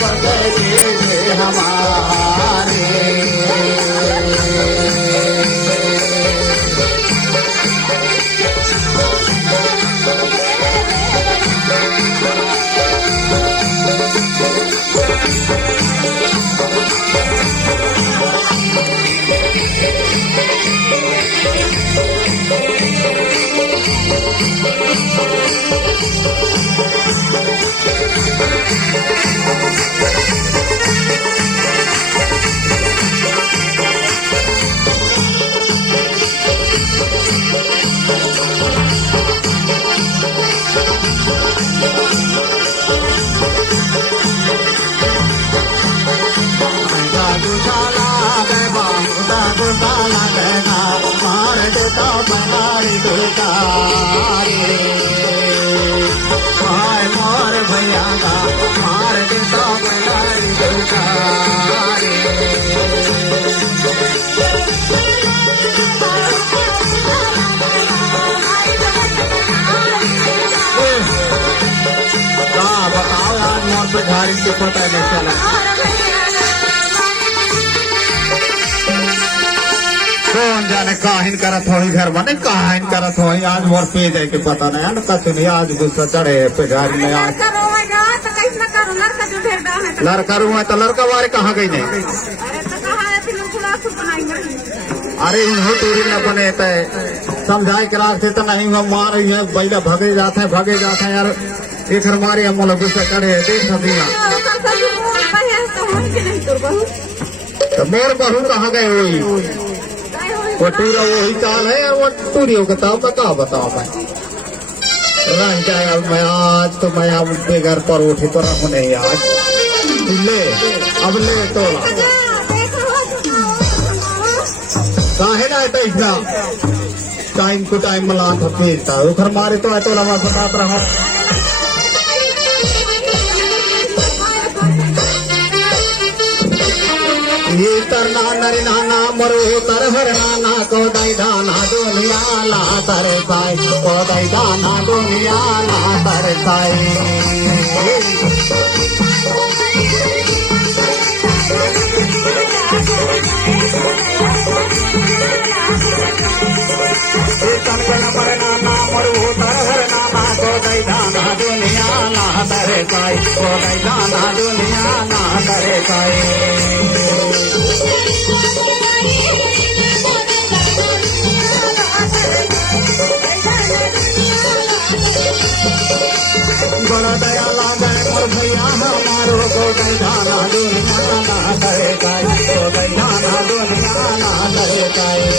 पकड़े हमारे। मोर भैया का मार देता बनारी दुकारे। बताओ आज मोर पे झाड़ी के पता नहीं चला। कौन जाने काहिन करत हो घर बने काहिन करत हो आज मोर पे जाए के पता नहीं न कछु नहीं आज गुस्सा चढ़े पे गाड़ी में आज लड़का हुआ तो लड़का वारे कहाँ गई नहीं। अरे उन्हों टूरी न बने थे समझाए करा थे तो नहीं हम मार बैला भगे जाते हैं यार एक हमारे हम लोग गुस्सा चढ़े देख सदिया तो मोर बहू कहाँ गए वही वो टूरा वही चाल है यार वो टूरियों का बताओ मैं रंग जाएगा। मैं आज तो मैं अब उनके घर पर उठी तो रहूं नहीं आज ले अब ले तोला काहे ना तो इतना टाइम को टाइम मला था भेजता उधर मारे तो है तो लमा बताता रहा। ये तरना नरे नाना मरो तर हर नाना को दाई दाना दुनिया ला तर साई को दाई दाना दुनिया ला तर साई। ये तरना मरे नाना मरो तर हर नाना को दाई दाना दुनिया ला तर साई को दाई दाना दुनिया ला तर साई। बड़ा दया लागे मोर भैया हमारो को दैना दुनिया ना करे काई को दैना दुनिया ना करे काई।